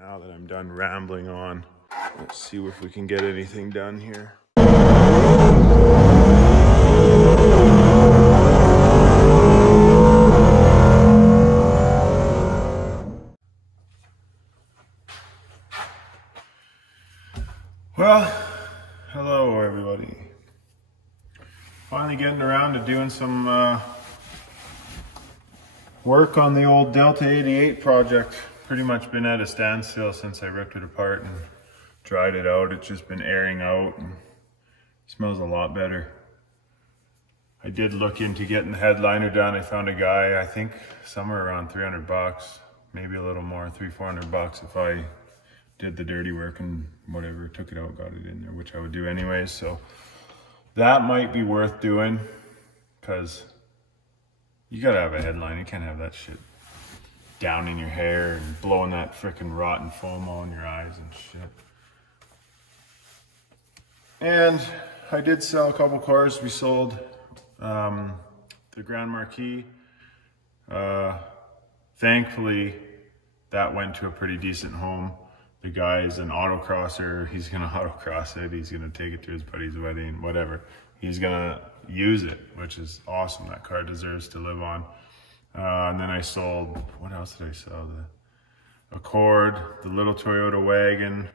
Now that I'm done rambling on, let's see if we can get anything done here. Well, hello everybody. Finally getting around to doing some work on the old Delta 88 project. Pretty much been at a standstill since I ripped it apart and dried it out. It's just been airing out and smells a lot better. I did look into getting the headliner done. I found a guy, I think somewhere around 300 bucks, maybe a little more, 300-400 bucks if I did the dirty work and whatever, took it out, got it in there, which I would do anyways. So that might be worth doing, because you gotta have a headliner. You can't have that shit down in your hair and blowing that freaking rotten foam on your eyes and shit. And I did sell a couple cars. We sold the Grand Marquis. Thankfully, that went to a pretty decent home. The guy is an autocrosser. He's gonna autocross it. He's gonna take it to his buddy's wedding, whatever. He's gonna use it, which is awesome. That car deserves to live on. And then I sold, what else did I sell? The Accord, the little Toyota wagon,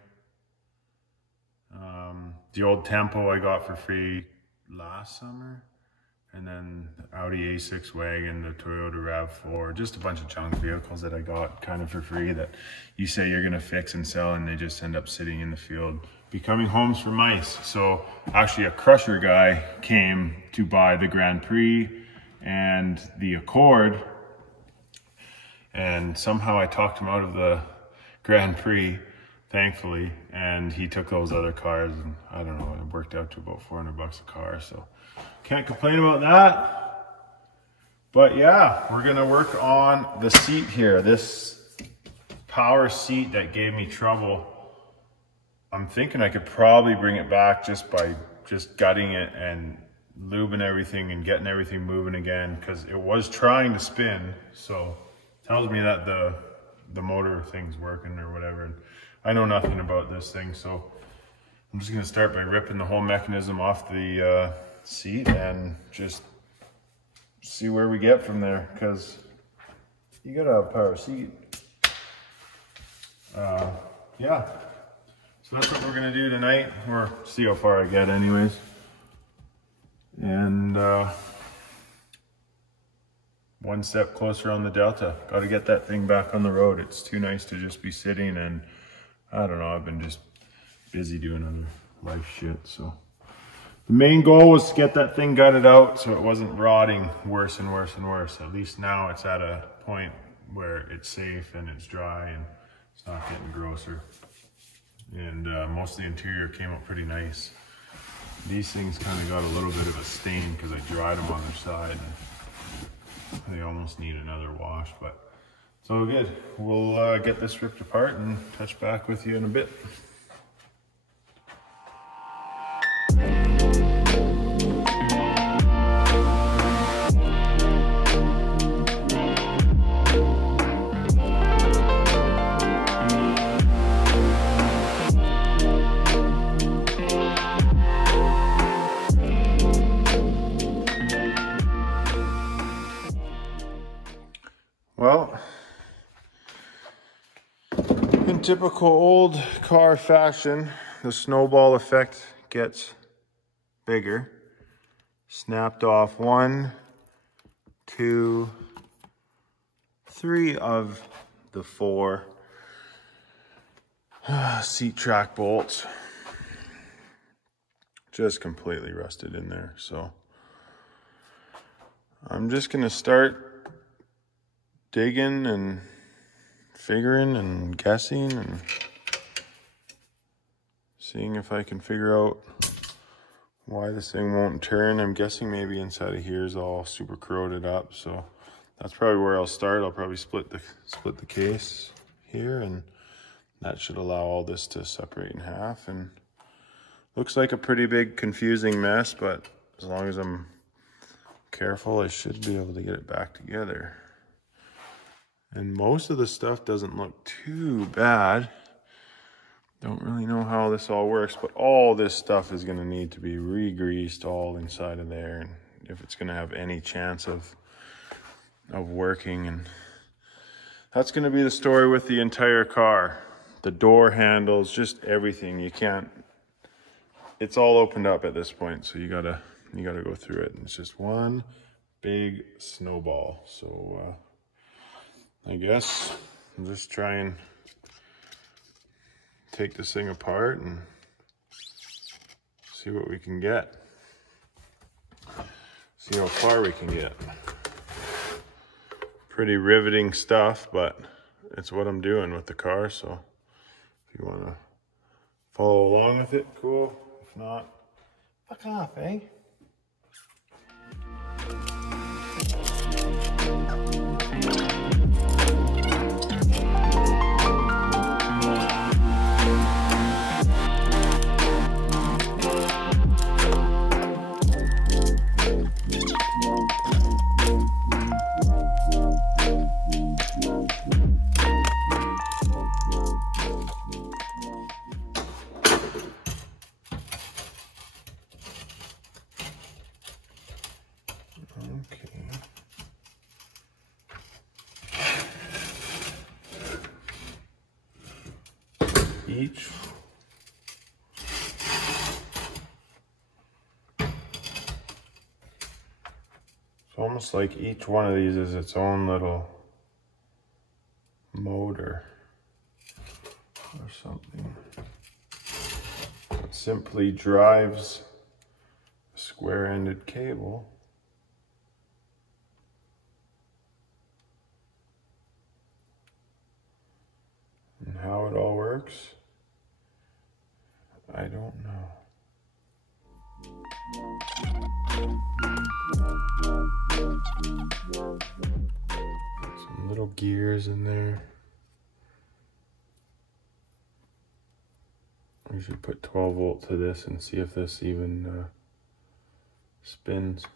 the old Tempo I got for free last summer, and then the Audi A6 wagon, the Toyota RAV4, just a bunch of junk vehicles that I got kind of for free that you say you're gonna fix and sell, and they just end up sitting in the field becoming homes for mice. So actually a Crusher guy came to buy the Grand Prix and the Accord, and somehow I talked him out of the Grand Prix, thankfully, and he took those other cars, and I don't know, it worked out to about 400 bucks a car, so can't complain about that. But yeah, we're gonna work on the seat here. This power seat that gave me trouble, I'm thinking I could probably bring it back just by gutting it and lubing everything and getting everything moving again, because it was trying to spin, so tells me that the motor thing's working or whatever. And I know nothing about this thing, so I'm just gonna start by ripping the whole mechanism off the seat and just see where we get from there, because you gotta have a power seat. Yeah, so that's what we're gonna do tonight, or see how far I get anyways. And one step closer on the Delta. Got to get that thing back on the road. It's too nice to just be sitting, and I don't know, I've been just busy doing other life shit. So the main goal was to get that thing gutted out so it wasn't rotting worse and worse and worse. At least now it's at a point where it's safe and it's dry and it's not getting grosser. And most of the interior came out pretty nice. These things kind of got a little bit of a stain because I dried them on their side. They almost need another wash, but it's all good. We'll get this ripped apart and touch back with you in a bit. Well, in typical old car fashion, the snowball effect gets bigger. Snapped off 1, 2, 3 of the 4 seat track bolts. Just completely rusted in there. So I'm just gonna start digging and figuring and guessing and seeing if I can figure out why this thing won't turn. I'm guessing maybe inside of here is all super corroded up, so that's probably where I'll start. I'll probably split the case here, and that should allow all this to separate in half. And looks like a pretty big confusing mess, but as long as I'm careful, I should be able to get it back together. And most of the stuff doesn't look too bad. Don't really know how this all works, but all this stuff is gonna need to be re-greased all inside of there, and if it's gonna have any chance of working. And that's gonna be the story with the entire car. The door handles, just everything. You can't, it's all opened up at this point, so you gotta go through it. And it's just one big snowball. So I guess I'll just try and take this thing apart and see what we can get. See how far we can get. Pretty riveting stuff, but it's what I'm doing with the car, so if you want to follow along with it, cool. If not, fuck off, eh? Each it's almost like each one of these is its own little motor or something. It simply drives a square-ended cable. And how it all works, I don't know. Some little gears in there. We should put 12 volt to this and see if this even spins.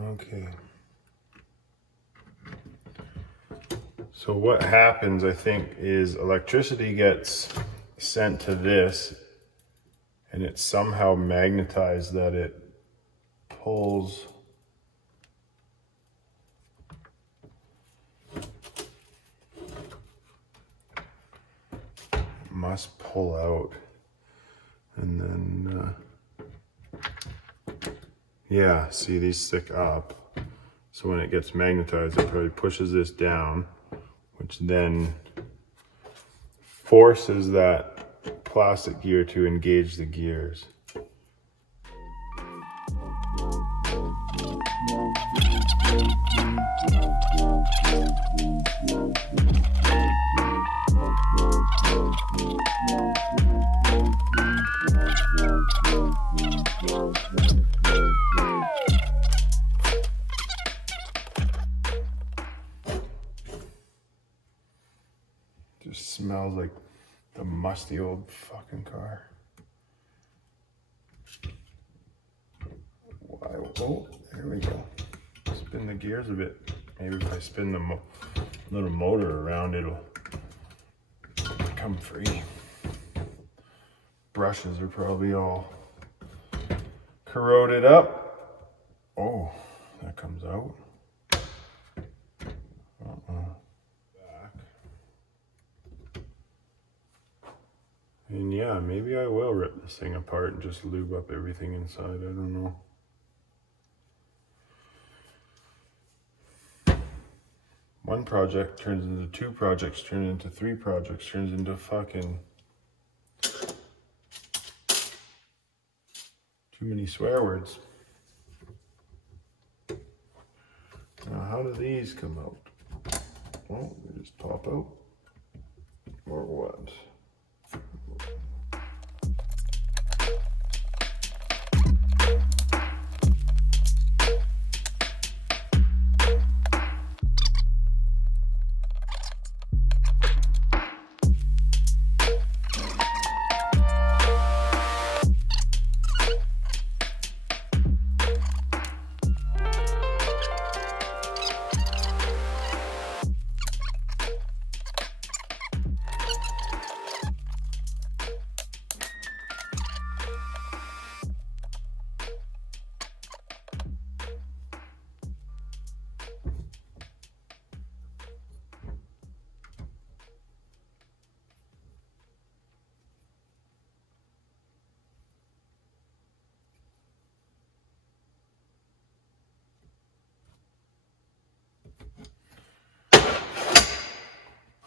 Okay. So what happens, I think, is electricity gets sent to this and it's somehow magnetized that it pulls must pull out, and then yeah, see, these stick up, so when it gets magnetized it probably pushes this down, which then forces that plastic gear to engage the gears. Just smells like the musty old fucking car. Why? Oh, there we go. Spin the gears a bit. Maybe if I spin the little motor around, it'll come free. Brushes are probably all corroded up. Oh, that comes out. And yeah, maybe I will rip this thing apart and just lube up everything inside. I don't know. One project turns into 2 projects, turns into 3 projects, turns into fucking too many swear words. Now, how do these come out? Oh, they just pop out? Or what?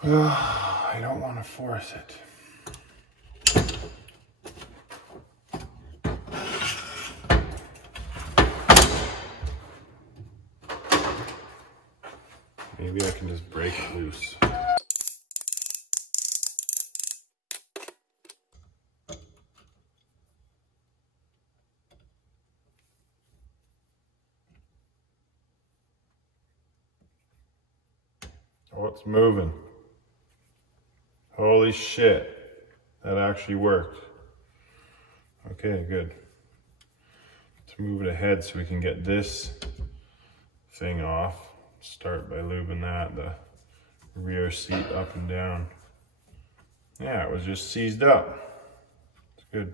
I don't want to force it. Maybe I can just break it loose. Oh, it's moving. Holy shit. That actually worked. Okay, good. Let's move it ahead so we can get this thing off. Start by lubing that, the rear seat up and down. Yeah, it was just seized up. It's good.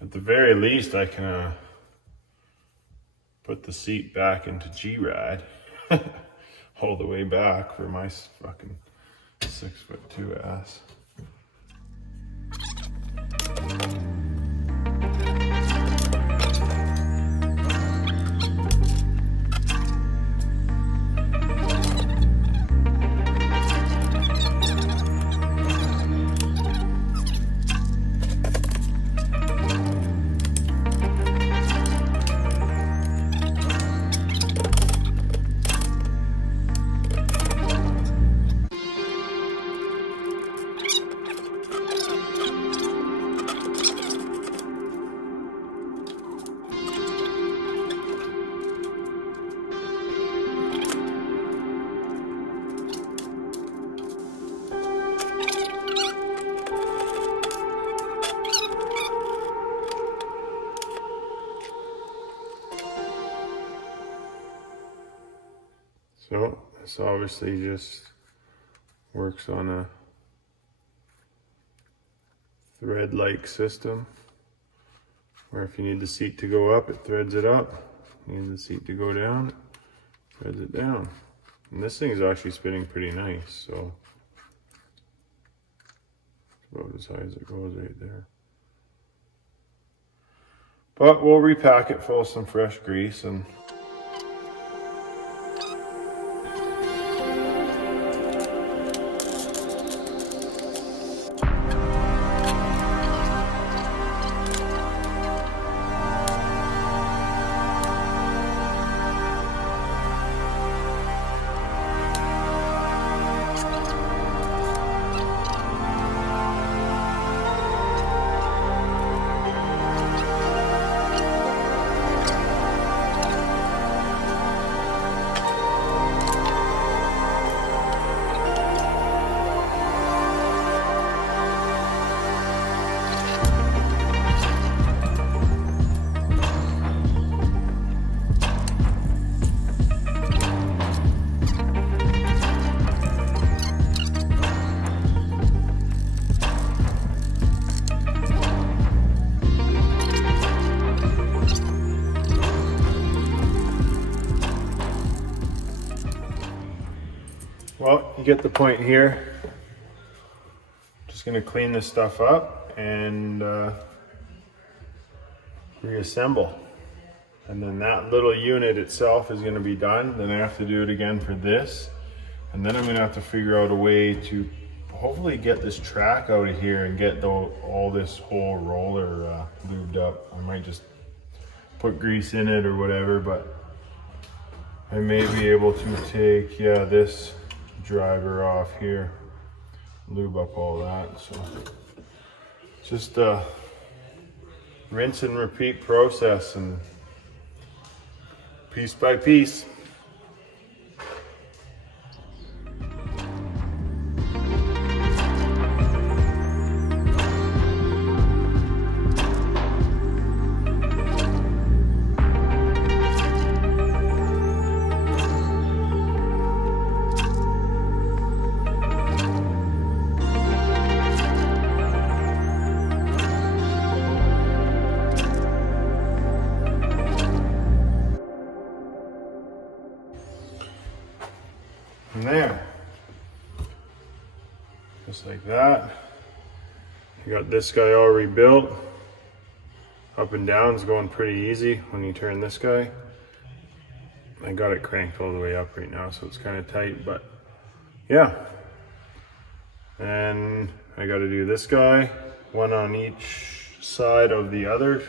At the very least, I can put the seat back into G-Ride all the way back for my fucking 6'2" ass. So this obviously just works on a thread-like system, where if you need the seat to go up, it threads it up. You need the seat to go down, it threads it down. And this thing is actually spinning pretty nice, so it's about as high as it goes right there. But we'll repack it full of some fresh grease and well, you get the point here. Just gonna clean this stuff up and reassemble. And then that little unit itself is gonna be done. Then I have to do it again for this. And then I'm gonna have to figure out a way to hopefully get this track out of here and get all this whole roller lubed up. I might just put grease in it or whatever, but I may be able to take, yeah, this driver off here, lube up all that. So just a rinse and repeat process, and piece by piece. And there, just like that. You got this guy all rebuilt. Up and down is going pretty easy when you turn this guy. I got it cranked all the way up right now, so it's kind of tight, but yeah. And I got to do this guy, one on each side of the other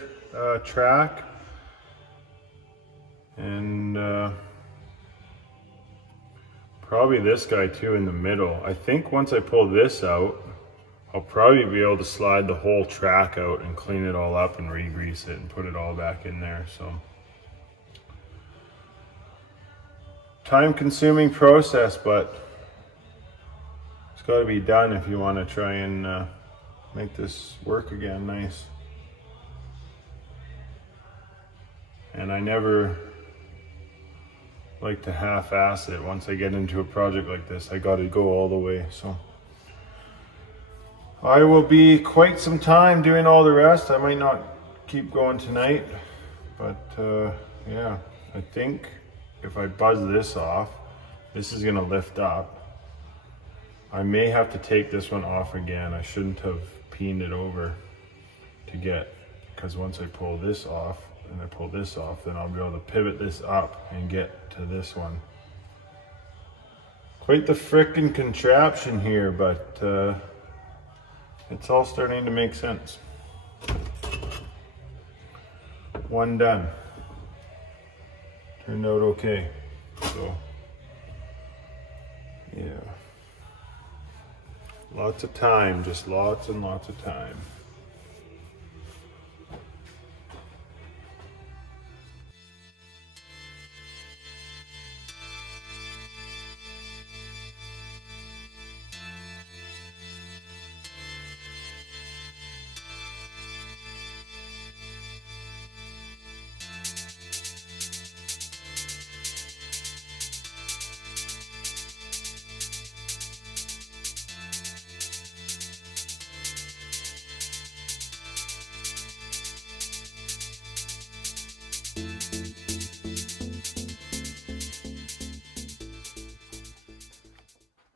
track. And probably this guy too in the middle. I think once I pull this out, I'll probably be able to slide the whole track out and clean it all up and re-grease it and put it all back in there. So time-consuming process, but it's got to be done if you want to try and make this work again nice. And I never like to half-ass it. Once I get into a project like this, I got to go all the way. So I will be quite some time doing all the rest. I might not keep going tonight, but yeah, I think if I buzz this off, this is gonna lift up. I may have to take this one off again. I shouldn't have peened it over to get, because once I pull this off and I pull this off, then I'll be able to pivot this up and get to this one. Quite the frickin' contraption here, but it's all starting to make sense. One done. Turned out okay. So, yeah. Lots of time, just lots and lots of time.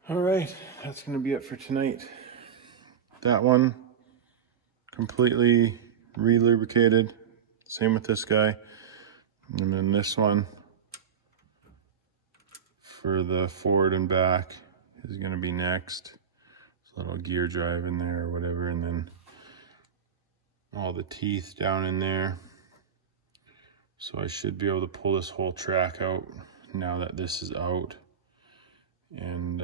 All right, that's gonna be it for tonight. That one completely re-lubricated. Same with this guy. And then this one for the forward and back is gonna be next. There's a little gear drive in there or whatever, and then all the teeth down in there. So I should be able to pull this whole track out now that this is out, and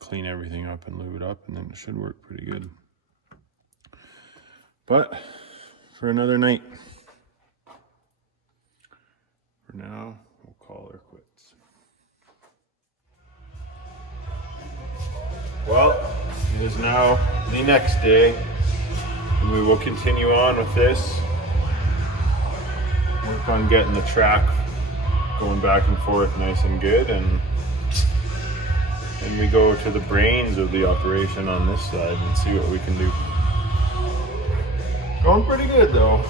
clean everything up and lube it up, and then it should work pretty good. But for another night. For now, we'll call her quits. Well, it is now the next day, and we will continue on with this. Work on getting the track going back and forth nice and good, and then we go to the brains of the operation on this side and see what we can do. Going pretty good though.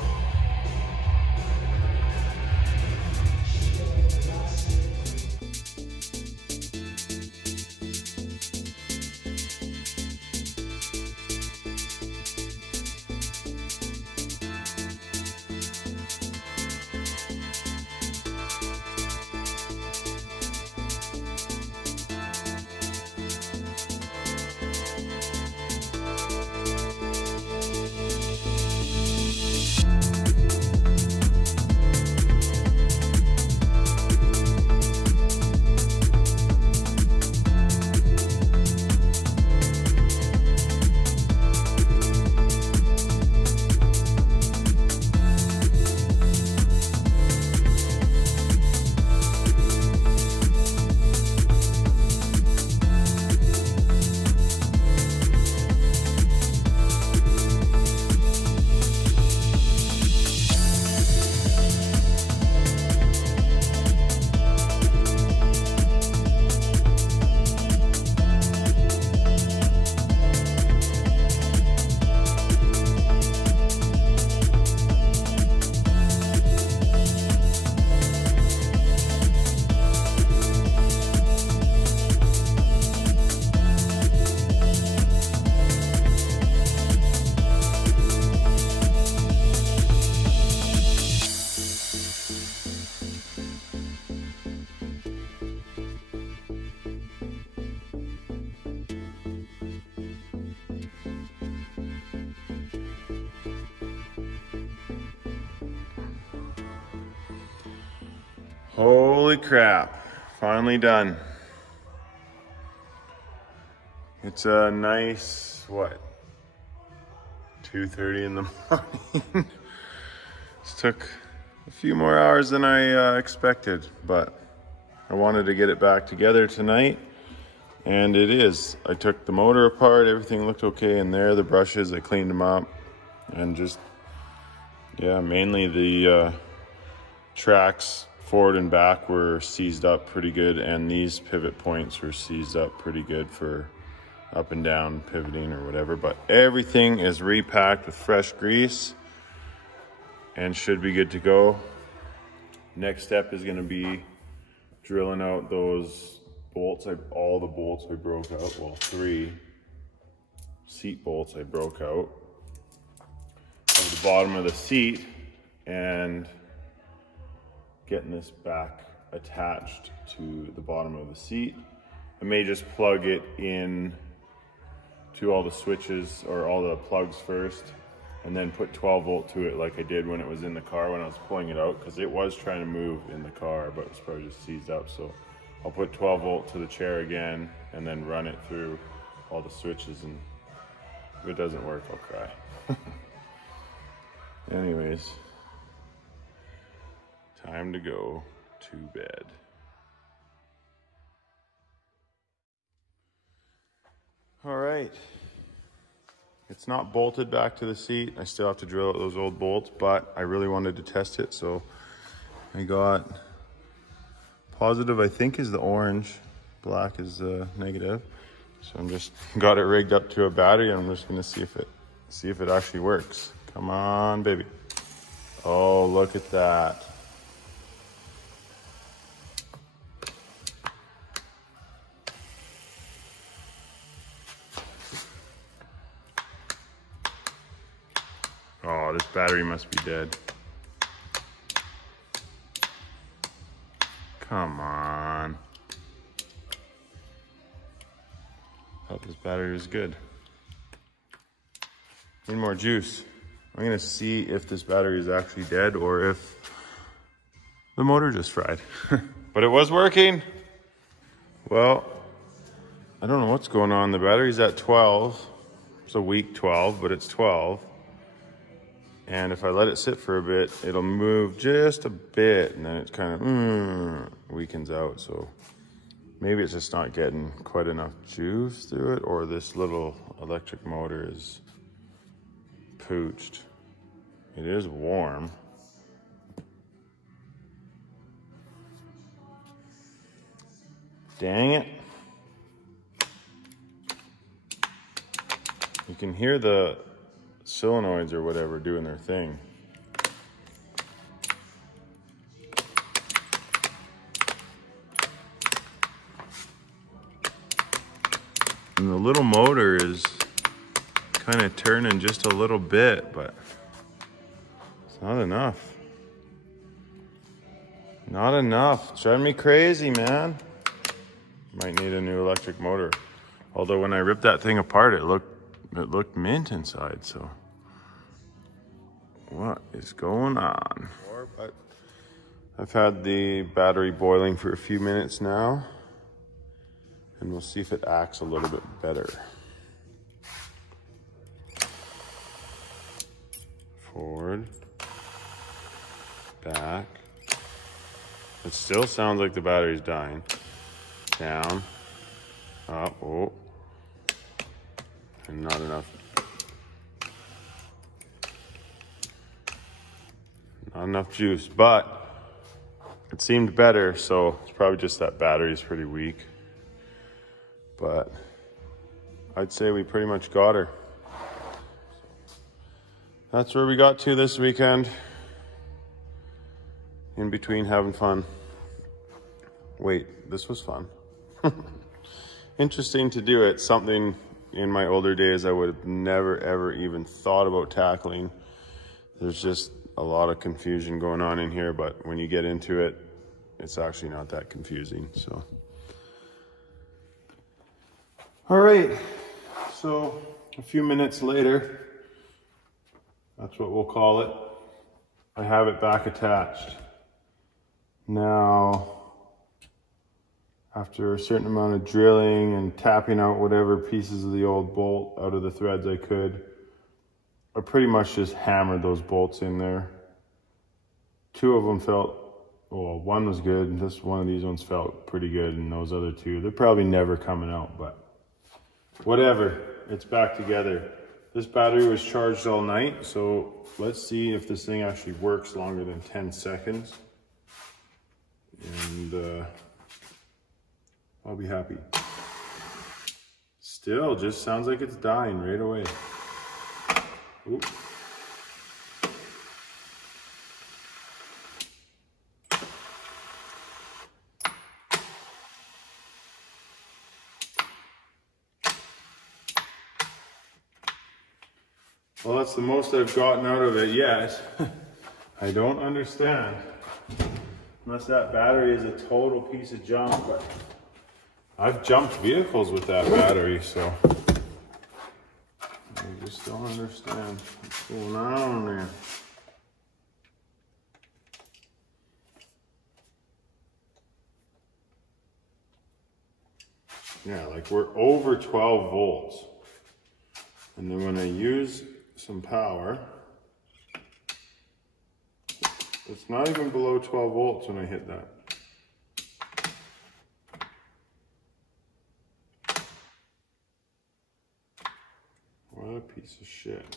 Holy crap, finally done. It's a nice, what, 2:30 in the morning. This took a few more hours than I expected, but I wanted to get it back together tonight, and it is. I took the motor apart, everything looked okay in there, the brushes, I cleaned them up, and just, yeah, mainly the tracks forward and back were seized up pretty good, and these pivot points were seized up pretty good for up and down pivoting or whatever, but everything is repacked with fresh grease and should be good to go. Next step is going to be drilling out those bolts. All the bolts I broke out, well, 3 seat bolts I broke out of the bottom of the seat, and getting this back attached to the bottom of the seat. I may just plug it in to all the switches or all the plugs first, and then put 12 volt to it like I did when it was in the car when I was pulling it out, because it was trying to move in the car, but it was probably just seized up. So I'll put 12 volt to the chair again and then run it through all the switches, and if it doesn't work, I'll cry. Anyways, time to go to bed. All right, it's not bolted back to the seat. I still have to drill out those old bolts, but I really wanted to test it, so I got positive, I think, is the orange, black is negative. So I'm just got it rigged up to a battery, and I'm just gonna see if it actually works. Come on, baby. Oh, look at that. Oh, this battery must be dead. Come on. Thought this battery was good. Need more juice. I'm gonna see if this battery is actually dead or if the motor just fried. But it was working. Well, I don't know what's going on. The battery's at 12. It's a weak 12, but it's 12. And if I let it sit for a bit, it'll move just a bit, and then it kind of weakens out. So maybe it's just not getting quite enough juice through it, or this little electric motor is pooched. It is warm. Dang it. You can hear the solenoids or whatever doing their thing. And the little motor is kind of turning just a little bit, but it's not enough. Not enough. It's driving me crazy, man. Might need a new electric motor. Although when I ripped that thing apart, it looked mint inside, so what is going on? But I've had the battery boiling for a few minutes now, and we'll see if it acts a little bit better. Forward, back. It still sounds like the battery's dying. Down, up, oh, and not enough. Not enough juice, but it seemed better, so it's probably just that battery's pretty weak. But I'd say we pretty much got her. That's where we got to this weekend. In between having fun. Wait, this was fun. Interesting to do it. Something in my older days I would have never ever even thought about tackling. There's just a lot of confusion going on in here, but when you get into it, it's actually not that confusing. So, all right, so a few minutes later, that's what we'll call it, I have it back attached. Now, after a certain amount of drilling and tapping out whatever pieces of the old bolt out of the threads I could, I pretty much just hammered those bolts in there. Two of them felt, well, one was good, and one of these ones felt pretty good, and those other two, they're probably never coming out, but whatever, it's back together. This battery was charged all night, so let's see if this thing actually works longer than 10 seconds. And I'll be happy. Still, just sounds like it's dying right away. Oop. Well, that's the most I've gotten out of it yet. I don't understand. Unless that battery is a total piece of junk, but I've jumped vehicles with that battery, so I just don't understand what's going on there. Yeah, like we're over 12 volts. And then when I use some power, it's not even below 12 volts when I hit that. What a piece of shit.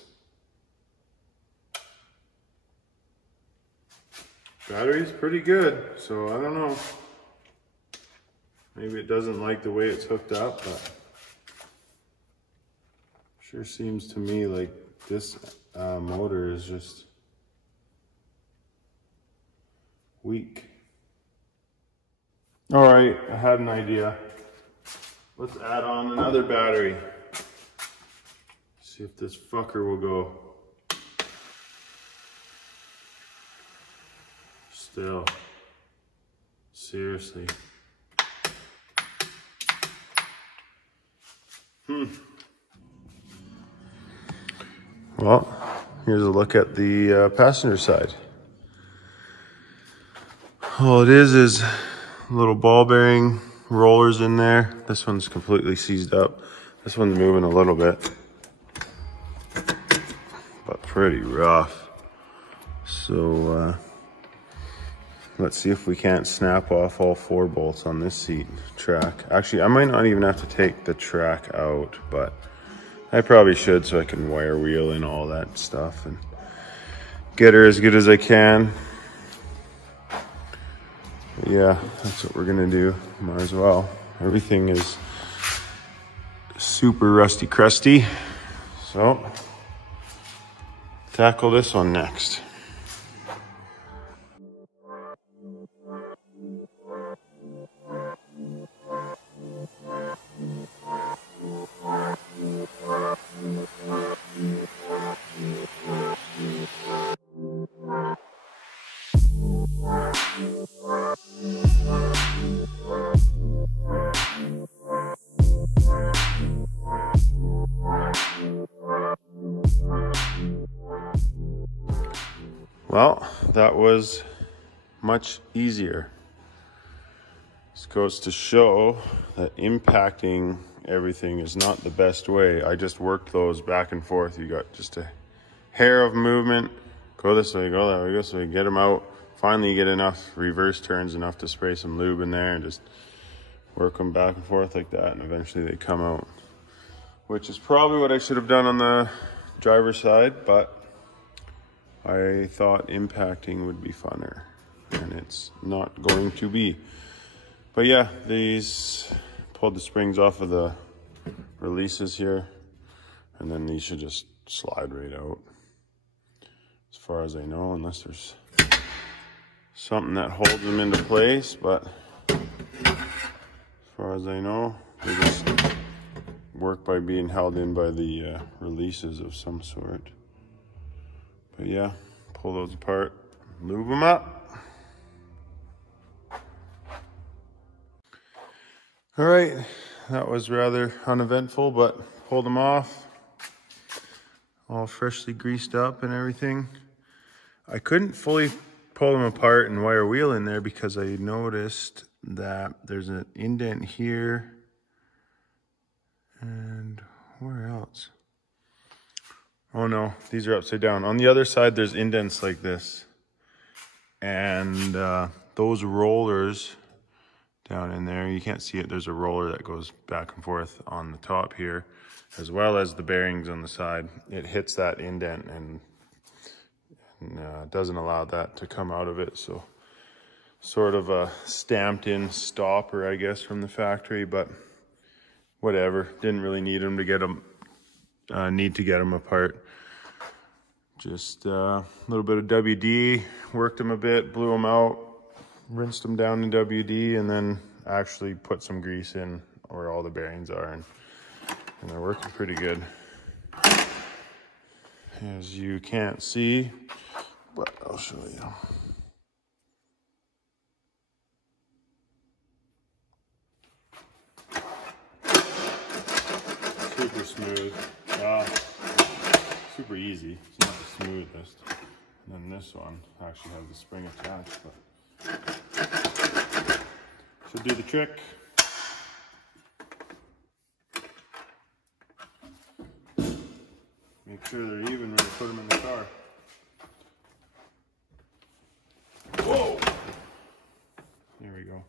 Battery's pretty good, so I don't know. Maybe it doesn't like the way it's hooked up, but sure seems to me like this motor is just weak. All right, I had an idea. Let's add on another battery. See if this fucker will go. Still. Seriously. Well, here's a look at the passenger side. All it is little ball bearing rollers in there. This one's completely seized up. This one's moving a little bit, but pretty rough. So let's see if we can't snap off all 4 bolts on this seat track. Actually, I might not even have to take the track out, but I probably should, so I can wire wheel in all that stuff and get her as good as I can. Yeah, that's what we're gonna do. Might as well. Everything is super rusty crusty. So, tackle this one next. Well, that was much easier. This goes to show that impacting everything is not the best way. I just worked those back and forth. You got just a hair of movement. Go this way, go that way, go this way, get them out. Finally you get enough reverse turns, enough to spray some lube in there and just work them back and forth like that, and eventually they come out. Which is probably what I should have done on the driver's side, but I thought impacting would be funner, and it's not going to be. But yeah, these pulled the springs off of the releases here, and then these should just slide right out. As far as I know, unless there's something that holds them into place, but as far as I know, they just work by being held in by the releases of some sort. But yeah, pull those apart, lube them up. All right, that was rather uneventful, but pulled them off. All freshly greased up and everything. I couldn't fully pull them apart and wire wheel in there because I noticed that there's an indent here. And where else? Oh no, these are upside down. On the other side, there's indents like this. And those rollers down in there, you can't see it. There's a roller that goes back and forth on the top here, as well as the bearings on the side. It hits that indent and doesn't allow that to come out of it. So sort of a stamped in stopper, I guess, from the factory, but whatever. Didn't really need them to get them, need to get them apart. Just a little bit of WD, worked them a bit, blew them out, rinsed them down in WD, and then actually put some grease in where all the bearings are, and they're working pretty good. As you can't see, but I'll show you. Super smooth. Super easy. It's not the smoothest. And then this one actually has the spring attached, but should do the trick. Make sure they're even when you put them in the car. Whoa! There we go.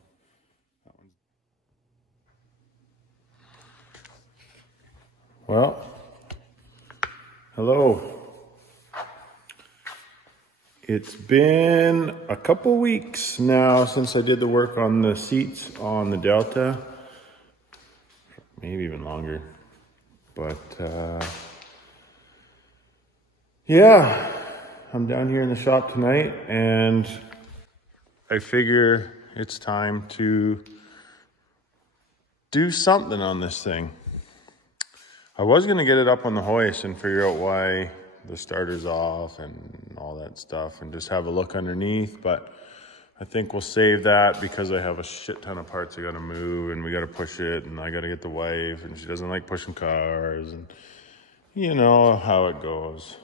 That one's... Well, hello. It's been a couple weeks now since I did the work on the seats on the Delta. Maybe even longer. But yeah, I'm down here in the shop tonight and I figure it's time to do something on this thing. I was gonna get it up on the hoist and figure out why the starter's off and all that stuff and just have a look underneath, but I think we'll save that because I have a shit ton of parts I gotta move and we gotta push it and I gotta get the wife and she doesn't like pushing cars and you know how it goes.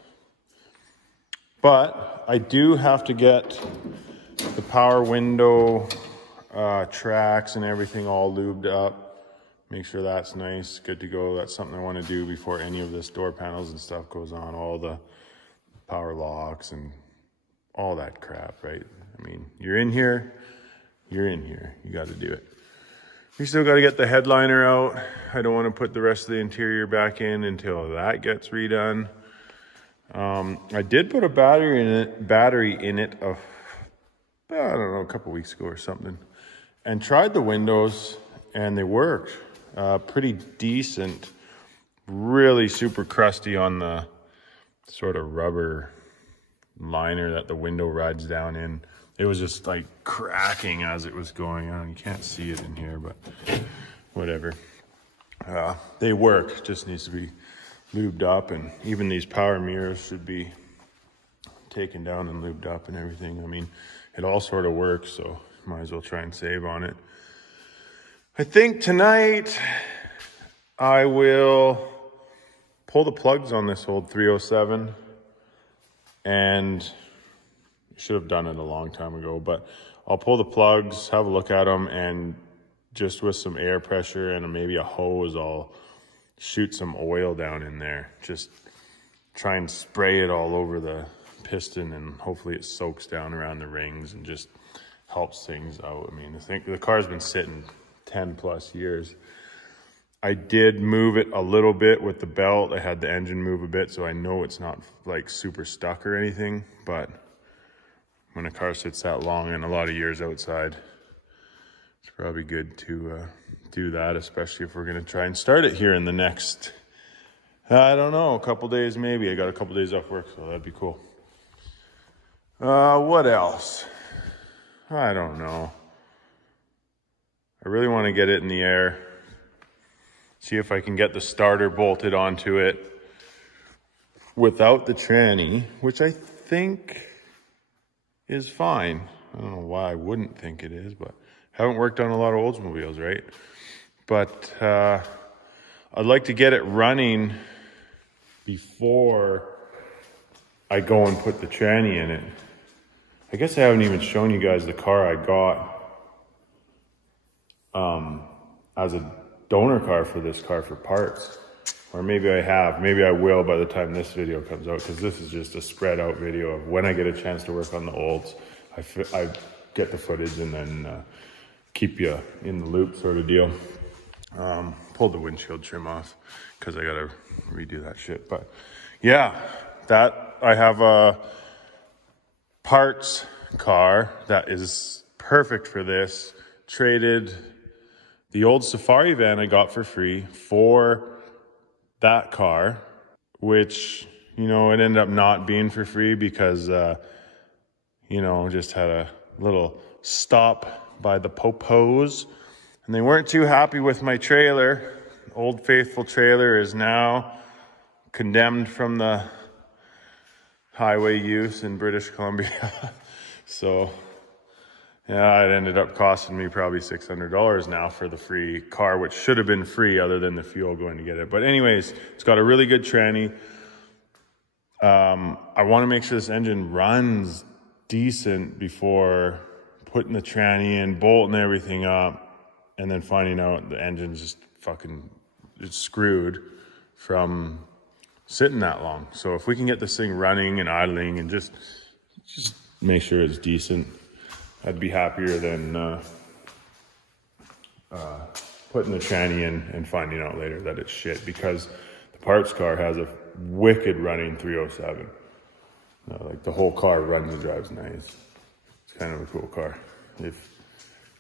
But I do have to get the power window tracks and everything all lubed up. Make sure that's nice, good to go. That's something I want to do before any of this door panels and stuff goes on. All the power locks and all that crap, right? I mean, you're in here. You got to do it. We still got to get the headliner out. I don't want to put the rest of the interior back in until that gets redone. I did put a battery in it I don't know, a couple weeks ago or something, and tried the windows and they worked. Pretty decent, really super crusty on the sort of rubber liner that the window rides down in. It was just like cracking as it was going on. You can't see it in here, but whatever. They work, just needs to be lubed up, and even these power mirrors should be taken down and lubed up and everything. I mean, it all sort of works, so might as well try and save on it. I think tonight I will pull the plugs on this old 307, and should have done it a long time ago, but I'll pull the plugs, have a look at them, and just with some air pressure and maybe a hose, I'll shoot some oil down in there. Just try and spray it all over the piston, and hopefully it soaks down around the rings and just helps things out. I mean, I think the car's been sitting 10 plus years. I did move it a little bit with the belt. I had the engine move a bit, so I know it's not like super stuck or anything, but when a car sits that long and a lot of years outside, it's probably good to do that, especially if we're gonna try and start it here in the next, I don't know, a couple days maybe. I got a couple days off work, so that'd be cool. What else? I don't know. I really want to get it in the air. See if I can get the starter bolted onto it without the tranny, which I think is fine. I don't know why I wouldn't think it is, but I haven't worked on a lot of Oldsmobiles, right? But I'd like to get it running before I go and put the tranny in it. I guess I haven't even shown you guys the car I got as a donor car for this car for parts. Or maybe I have, maybe I will by the time this video comes out, because this is just a spread out video of when I get a chance to work on the olds. I get the footage and then keep you in the loop sort of deal. Pulled the windshield trim off because I gotta redo that shit. But yeah, that I have a parts car that is perfect for this. Traded the old Safari van I got for free for that car, which, you know, it ended up not being for free because, you know, just had a little stop by the Popos and they weren't too happy with my trailer. Old Faithful trailer is now condemned from the highway use in British Columbia. So yeah, it ended up costing me probably $600 now for the free car, which should have been free other than the fuel going to get it. But anyways, it's got a really good tranny. I want to make sure this engine runs decent before putting the tranny in, bolting everything up, and then finding out the engine's just fucking it's screwed from sitting that long. So if we can get this thing running and idling and just make sure it's decent, I'd be happier than putting the tranny in and finding out later that it's shit, because the parts car has a wicked running 307. Like the whole car runs and drives nice. It's kind of a cool car. If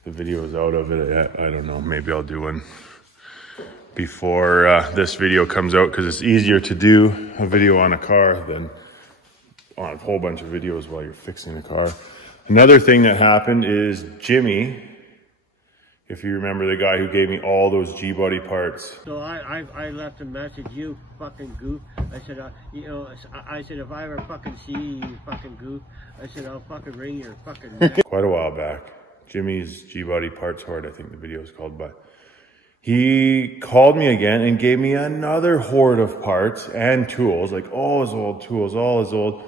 the video is out of it, I don't know, maybe I'll do one before this video comes out, because it's easier to do a video on a car than on a whole bunch of videos while you're fixing the car. Another thing that happened is Jimmy, if you remember the guy who gave me all those G-Body parts. So I left a message, you fucking goof. I said, you know, I said, if I ever fucking see you fucking goof, I said, I'll fucking ring your fucking neck. Quite a while back, Jimmy's G-Body Parts Hoard, I think the video is called, but he called me again and gave me another hoard of parts and tools, like all his old tools, all his old,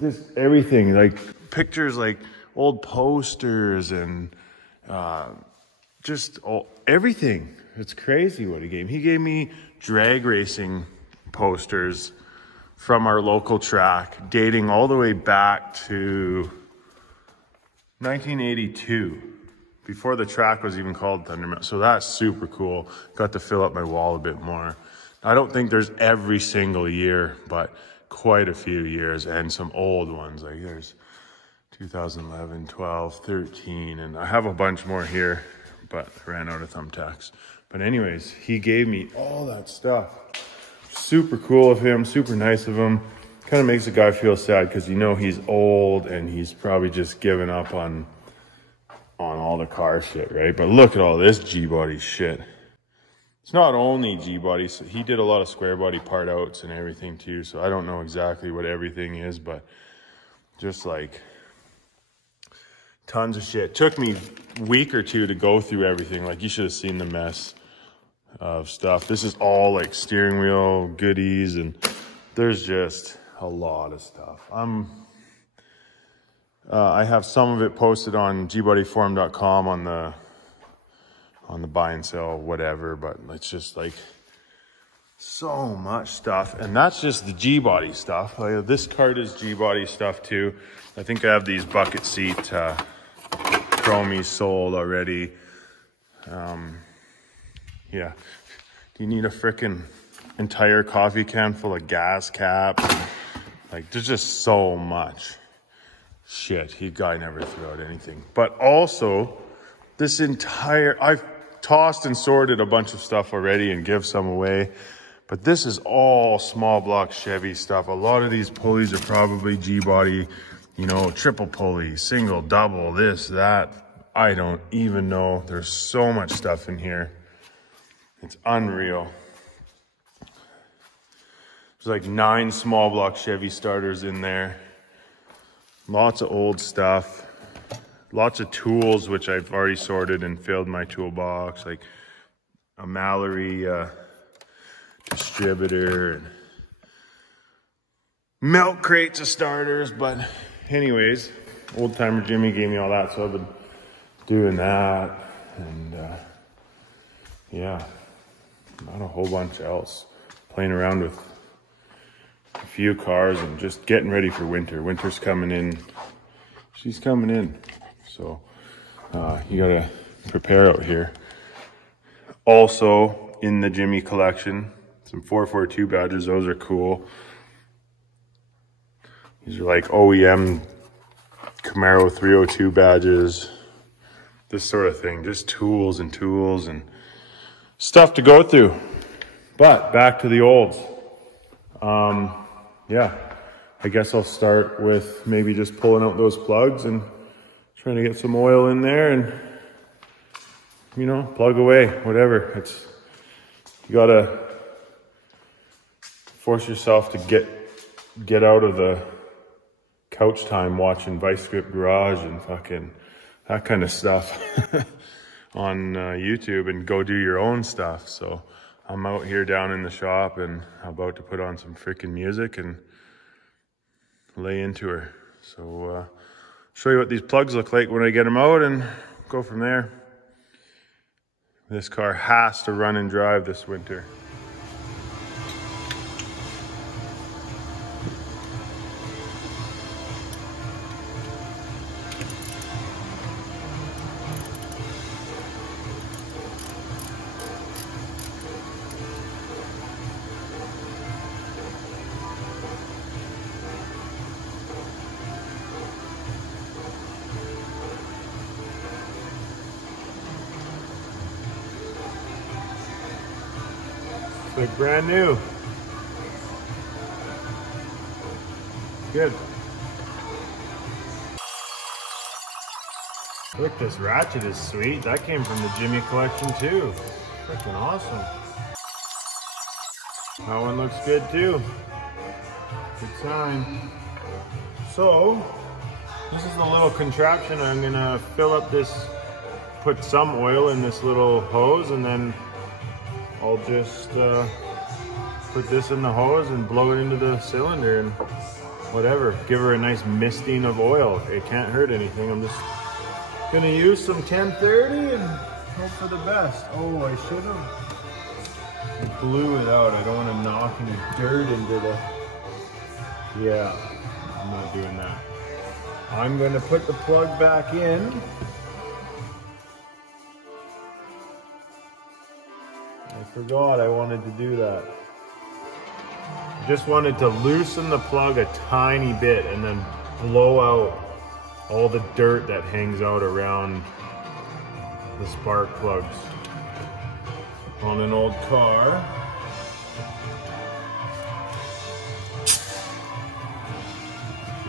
just everything, like pictures, like old posters and just everything. It's crazy what he gave me. He gave me drag racing posters from our local track dating all the way back to 1982, before the track was even called Thunder Mountain. So that's super cool. Got to fill up my wall a bit more. I don't think there's every single year, but quite a few years, and some old ones. Like there's 2011, 12, 13, and I have a bunch more here, but I ran out of thumbtacks. But anyways, he gave me all that stuff. Super cool of him, super nice of him. Kind of makes a guy feel sad, because you know he's old and he's probably just given up on all the car shit, right? But look at all this G-Body shit. It's not only G-Body, so he did a lot of square body part outs and everything too, so I don't know exactly what everything is, but just like tons of shit. Took me a week or two to go through everything. Like, you should have seen the mess of stuff. This is all like steering wheel goodies, and there's just a lot of stuff. I have some of it posted on gbodyforum.com on the buy and sell whatever, but it's just like so much stuff. And that's just the G-Body stuff. Like, this cart is G-Body stuff too. I think I have these bucket seat chromies sold already. Yeah. Do you need a frickin' entire coffee can full of gas caps? Like, there's just so much shit. He guy never threw out anything. But also, this entire, I've tossed and sorted a bunch of stuff already and give some away. But this is all small block Chevy stuff. A lot of these pulleys are probably G-Body, you know, triple pulley, single, double, this, that. I don't even know. There's so much stuff in here. It's unreal. There's like 9 small block Chevy starters in there. Lots of old stuff. Lots of tools, which I've already sorted and filled my toolbox. Like a Mallory distributor. And milk crates of starters. But anyways, Old Timer Jimmy gave me all that, so I've been doing that. And yeah, not a whole bunch else. Playing around with a few cars and just getting ready for winter. Winter's coming in. She's coming in. So you gotta prepare out here. Also in the Jimmy collection, some 442 badges. Those are cool. These are like OEM Camaro 302 badges. This sort of thing. Just tools and stuff to go through. But back to the olds. Yeah, I guess I'll start with maybe just pulling out those plugs and trying to get some oil in there and, you know, plug away, whatever. You gotta force yourself to get out of the couch time watching Vice Grip Garage and fucking that kind of stuff on YouTube and go do your own stuff. So I'm out here down in the shop and I'm about to put on some freaking music and lay into her. So show you what these plugs look like when I get them out and go from there. This car has to run and drive this winter. Like brand new. Good. Look, this ratchet is sweet. That came from the Jimmy collection too. Freaking awesome. That one looks good too. Good sign. So, this is the little contraption. I'm gonna fill up this, put some oil in this little hose, and then I'll just put this in the hose and blow it into the cylinder and whatever. Give her a nice misting of oil. It can't hurt anything. I'm just gonna use some 1030 and hope for the best. Oh, I should have. I blew it out. I don't want to knock any dirt into the... Yeah, I'm not doing that. I'm gonna put the plug back in. I forgot I wanted to do that. I just wanted to loosen the plug a tiny bit and then blow out all the dirt that hangs out around the spark plugs on an old car.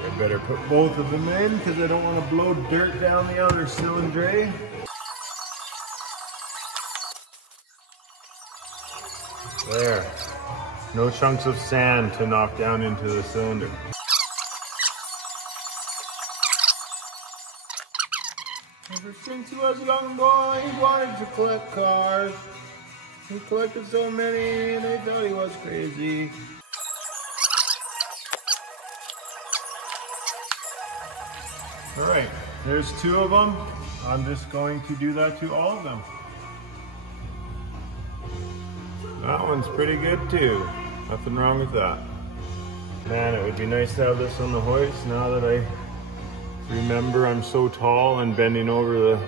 I better put both of them in because I don't want to blow dirt down the other cylinder. There. No chunks of sand to knock down into the cylinder. Ever since he was a young boy, he wanted to collect cars. He collected so many and they thought he was crazy. Alright, there's two of them. I'm just going to do that to all of them. That one's pretty good too. Nothing wrong with that. Man, it would be nice to have this on the hoist now that I remember I'm so tall and bending over the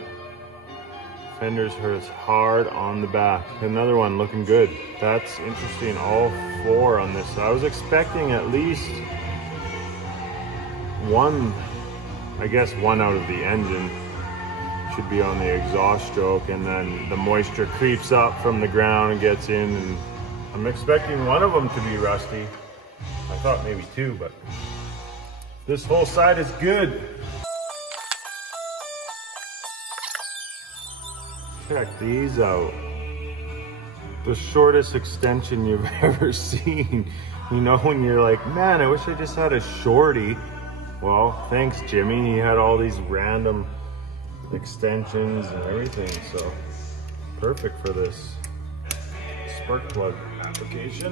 fenders hurts hard on the back. Another one looking good. That's interesting. All four on this. I was expecting at least one, I guess one out of the engine should be on the exhaust stroke, and then the moisture creeps up from the ground and gets in, and I'm expecting one of them to be rusty. I thought maybe two, but this whole side is good. Check these out. The shortest extension you've ever seen. You know, when you're like, man, I wish I just had a shorty. Well, thanks Jimmy, he had all these random extensions and everything, so perfect for this spark plug application.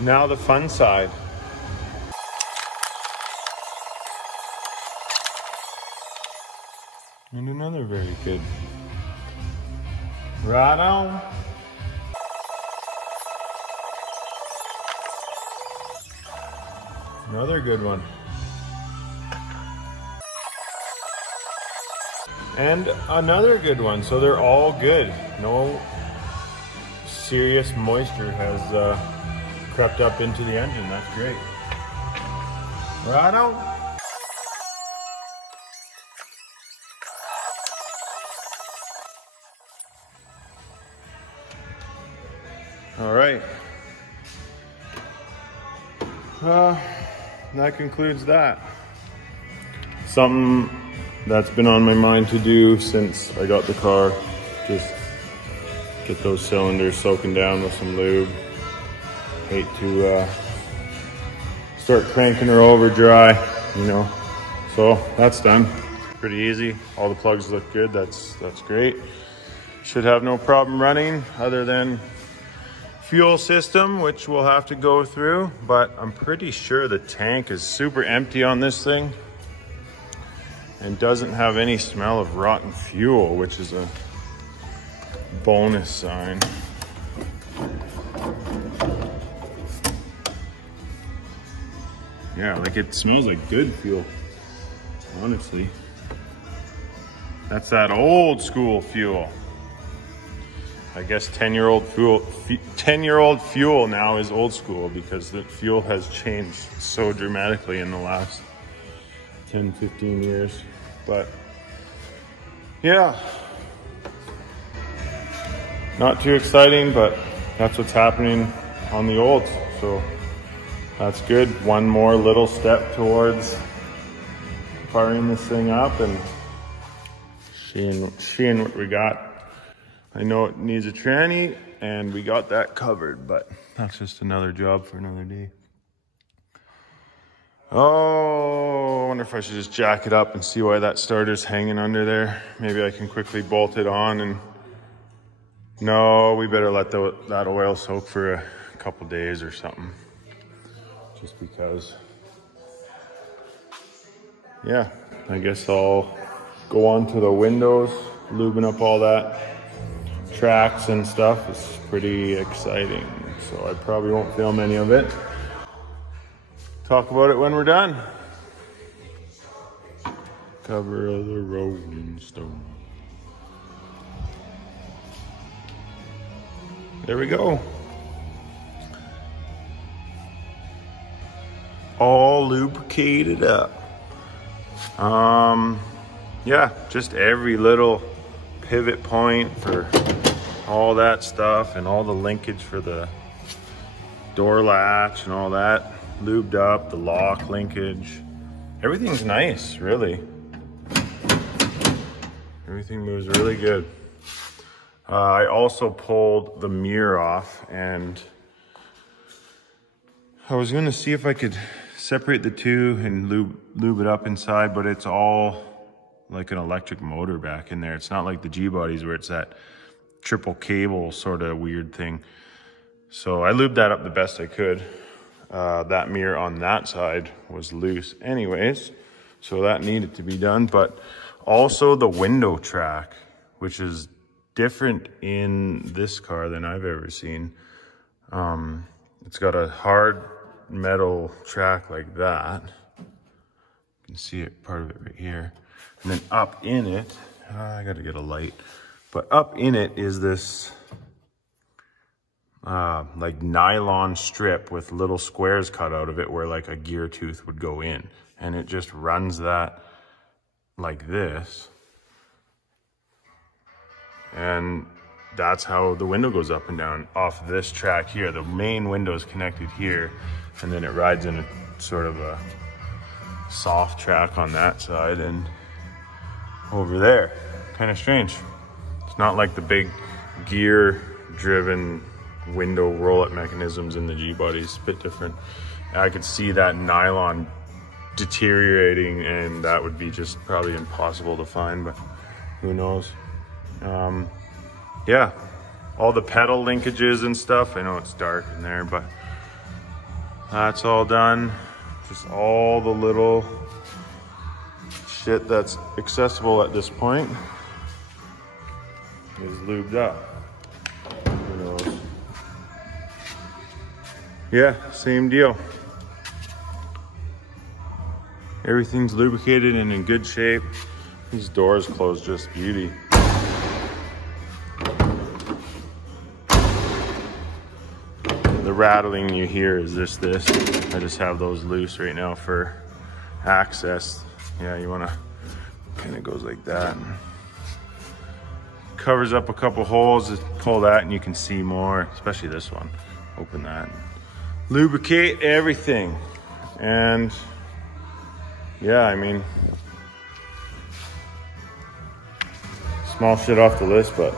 Now the fun side. And another very good. Right on. Another good one. And another good one. So they're all good. No serious moisture has crept up into the engine. That's great. Right on. All right. That concludes that. Something that's been on my mind to do since I got the car. Just get those cylinders soaking down with some lube. Hate to start cranking her over dry, you know. So that's done. Pretty easy. All the plugs look good. That's great. Should have no problem running other than fuel system, which we'll have to go through, but I'm pretty sure the tank is super empty on this thing and doesn't have any smell of rotten fuel, which is a bonus sign. Yeah, like it smells like good fuel, honestly. That's that old school fuel. I guess 10-year-old fuel now is old school because the fuel has changed so dramatically in the last 10, 15 years. But yeah, not too exciting, but that's what's happening on the old. So that's good. One more little step towards firing this thing up and seeing what we got. I know it needs a tranny, and we got that covered, but that's just another job for another day. Oh, I wonder if I should just jack it up and see why that starter's hanging under there. Maybe I can quickly bolt it on and... No, we better let that oil soak for a couple days or something. Just because. Yeah, I guess I'll go on to the windows, lubing up all that. Tracks and stuff is pretty exciting, so I probably won't film any of it. Talk about it when we're done. Cover of the Rolling Stone. There we go. All lubricated up. Yeah, just every little pivot point for all that stuff and all the linkage for the door latch and all that lubed up, the lock linkage. Everything's nice, really. Everything moves really good. I also pulled the mirror off, and I was gonna see if I could separate the two and lube it up inside, but it's all like an electric motor back in there. It's not like the G-bodies where it's that triple cable sort of weird thing. So I lubed that up the best I could. That mirror on that side was loose anyways, so that needed to be done. But also the window track, which is different in this car than I've ever seen. It's got a hard metal track like that. You can see it, part of it right here. And then up in it, I gotta get a light, but up in it is this like nylon strip with little squares cut out of it where like a gear tooth would go in. And it just runs that like this. And that's how the window goes up and down off this track here. The main window is connected here, and then it rides in a sort of a soft track on that side and over there. Kind of strange. It's not like the big gear driven window roll-up mechanisms in the G-bodies. A bit different. I could see that nylon deteriorating, and that would be just probably impossible to find, but who knows. Yeah, all the pedal linkages and stuff. I know it's dark in there, but That's all done. Just all the little shit that's accessible at this point is lubed up. Who knows? Yeah, same deal. Everything's lubricated and in good shape. These doors close just beauty. The rattling you hear is this. I just have those loose right now for access. Yeah, you wanna, kind of goes like that. Covers up a couple holes, just pull that and you can see more, especially this one. Open that. Lubricate everything. And yeah, I mean, small shit off the list, but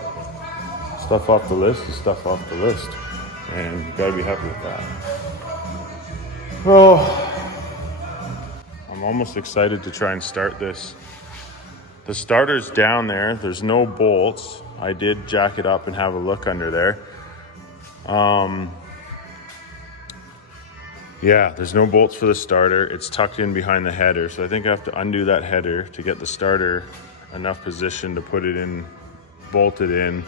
stuff off the list is stuff off the list. And you gotta be happy with that. Well, I'm almost excited to try and start this. The starter's down there. There's no bolts. I did jack it up and have a look under there. Yeah, there's no bolts for the starter. It's tucked in behind the header. So I think I have to undo that header to get the starter enough position to put it in, bolt it in,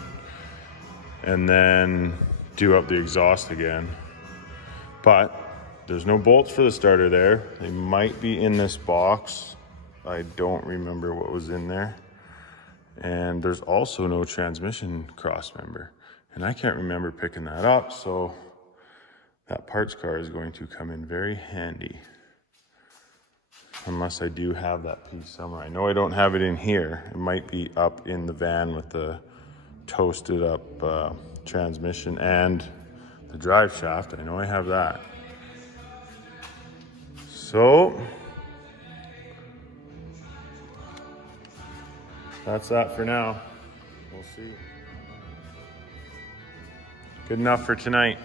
and then do up the exhaust again. But there's no bolts for the starter there. They might be in this box. I don't remember what was in there. And there's also no transmission cross member. And I can't remember picking that up, so that parts car is going to come in very handy. Unless I do have that piece somewhere. I know I don't have it in here. It might be up in the van with the toasted up transmission and the drive shaft. I know I have that. So that's that for now. We'll see. Good enough for tonight.